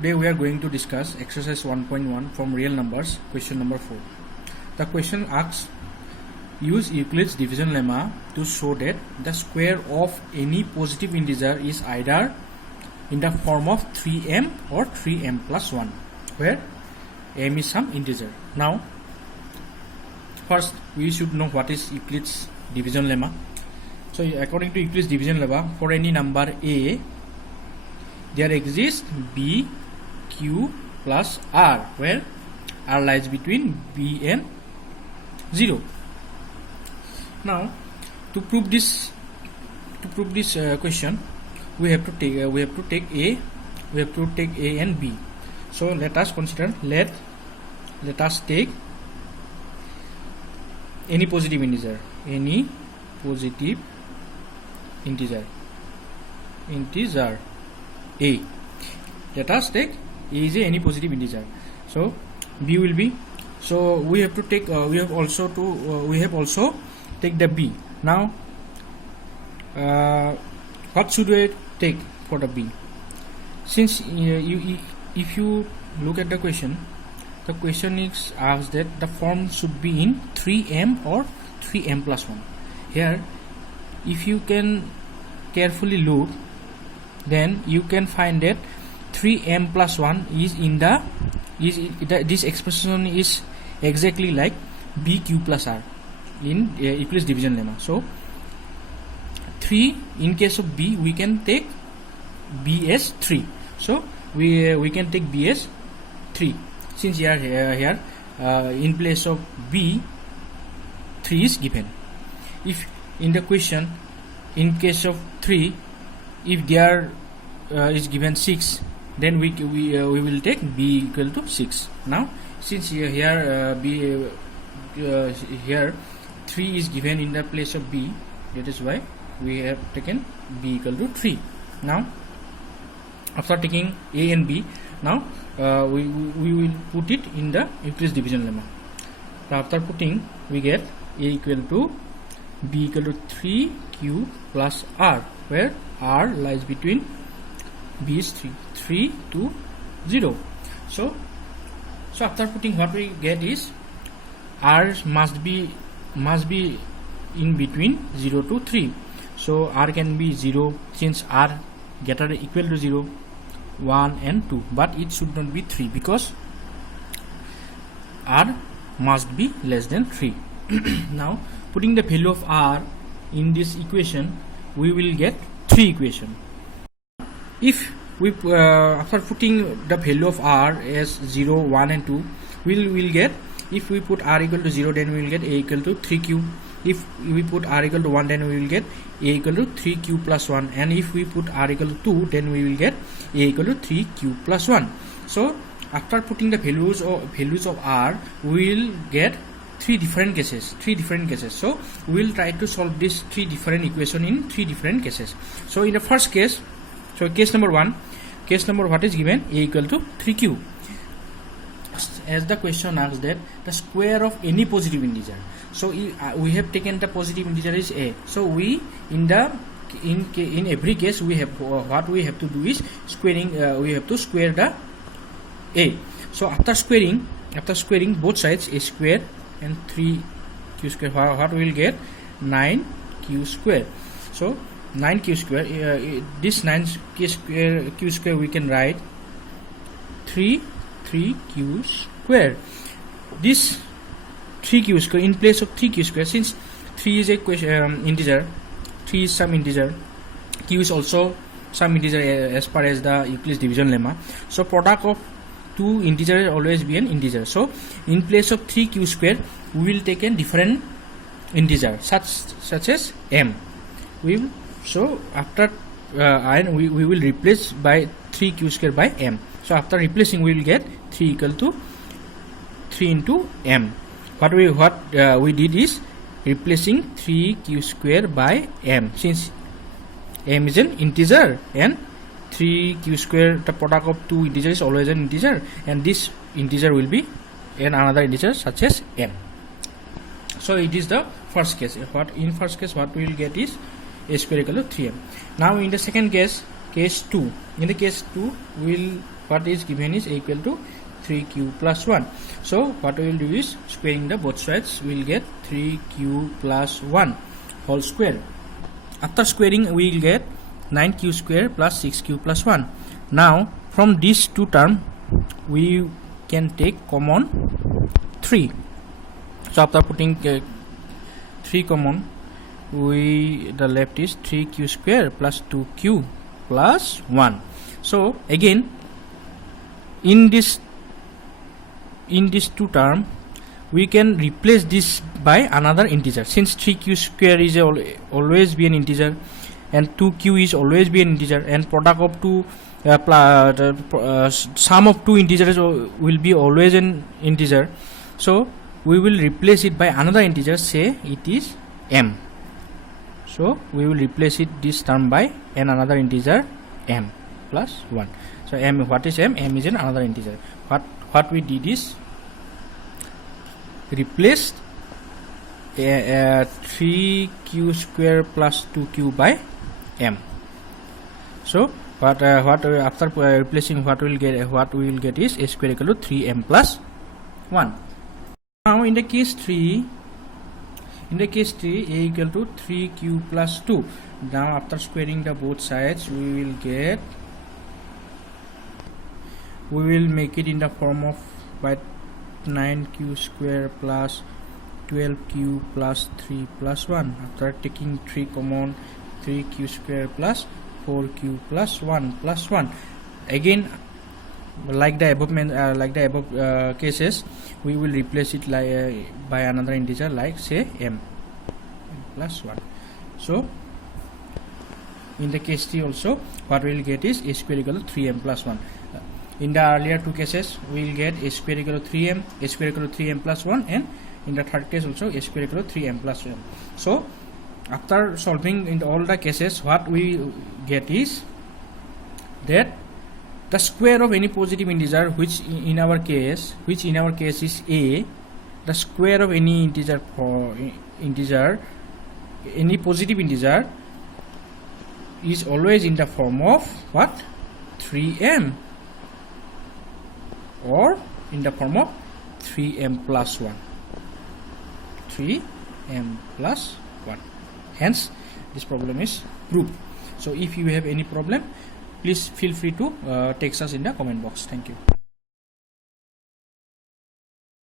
Today we are going to discuss exercise 1.1 from real numbers, question number 4. The question asks, use Euclid's division lemma to show that the square of any positive integer is either in the form of 3m or 3m plus 1, where m is some integer. Now, first we should know what is Euclid's division lemma. So according to Euclid's division lemma, for any number a, there exists b, q plus r, where r lies between b and 0. Now, to prove this question, we have to take a and b. So let us consider, let us take any positive integer, a. Let us take a is any positive integer. So b will be. So we have to take. We have also take the b. Now, what should we take for the b? Since if you look at the question is asked that the form should be in 3m or 3m plus 1. Here, if you can carefully look, then you can find that 3m plus 1 is this expression is exactly like bq plus r in Euclid's division lemma. So 3, in case of b, we can take b as 3. So we can take b as 3, since here in place of b 3 is given. If in the question, in case of 3, if there is given 6, then we will take b equal to 6. Now, since here here 3 is given in the place of b, that is why we have taken b equal to 3. Now, after taking a and b, now we will put it in the Euclid's division lemma. After putting, we get a equal to b equal to 3q plus r, where r lies between b is 3 to 0. So after putting, what we get is r must be in between 0 to 3. So r can be 0, since r greater or equal to 0, 1 and 2, but it should not be 3 because r must be less than 3. Now, putting the value of r in this equation, we will get 3 equation. If we after putting the value of r as 0, 1 and 2, we will get, if we put r equal to 0, then we will get a equal to 3q. If we put r equal to 1, then we will get a equal to 3q plus 1, and if we put r equal to 2, then we will get a equal to 3q plus 1. So after putting the values of r, we will get three different cases. So we will try to solve these 3 different equation in 3 different cases. So in the first case, so case number 1, what is given? A equal to 3q. As the question asks that the square of any positive integer. So we have taken the positive integer is a. So we in every case, we have what we have to do is squaring. We have to square the a. So after squaring both sides, a square and 3q square, what we will get? 9q square. So 9q square, this 9q square we can write 3q square. This 3q square, in place of 3q square, since 3 is a integer, 3 is some integer, q is also some integer as far as the Euclid's division lemma. So product of 2 integers always be an integer. So in place of 3q square, we will take a different integer such as m. So after and we will replace by 3q square by m. So after replacing, we will get 3 equal to 3 into m. What we did is replacing 3q square by m, since m is an integer and 3q square, the product of 2 integers is always an integer, and this integer will be another integer such as m. So it is the first case. In first case, what we will get is a square equal to 3m. Now in the second case, case 2. In the case 2, we will what is given is a equal to 3q plus 1. So what we will do is squaring the both sides, we will get 3q plus 1 whole square. After squaring we will get 9q square plus 6q plus 1. Now from these two terms we can take common 3. So after putting 3 common, the left is 3q square plus 2q plus 1. So again in this two term we can replace this by another integer, since 3q square is always be an integer and 2q is always be an integer, and product of two sum of two integers will be always an integer. So we will replace it by another integer, say it is m. So we will replace it this term by another integer m plus 1. So m, what is m? M is another integer. What we did is replaced 3q square plus 2q by m. So after replacing, what we will get is a square equal to 3m plus 1. Now in the case 3, a equal to 3q plus 2. Now after squaring the both sides we will make it in the form of by 9q square plus 12q plus 3 plus 1. After taking 3 common, 3q square plus 4q plus 1 plus 1. Again like the above cases, we will replace it by another integer, like say m plus 1. So in the case 3 also, what we will get is a square equal to 3m plus 1. In the earlier two cases we will get a square equal to 3m, a square equal to 3m plus 1, and in the third case also a square equal to 3m plus 1. So after solving in all the cases, what we get is that the square of any positive integer, which in our case is a, the square of any any positive integer is always in the form of what? 3m, or in the form of 3m plus 1. 3m plus 1. Hence this problem is proved. So if you have any problem, please feel free to text us in the comment box. Thank you.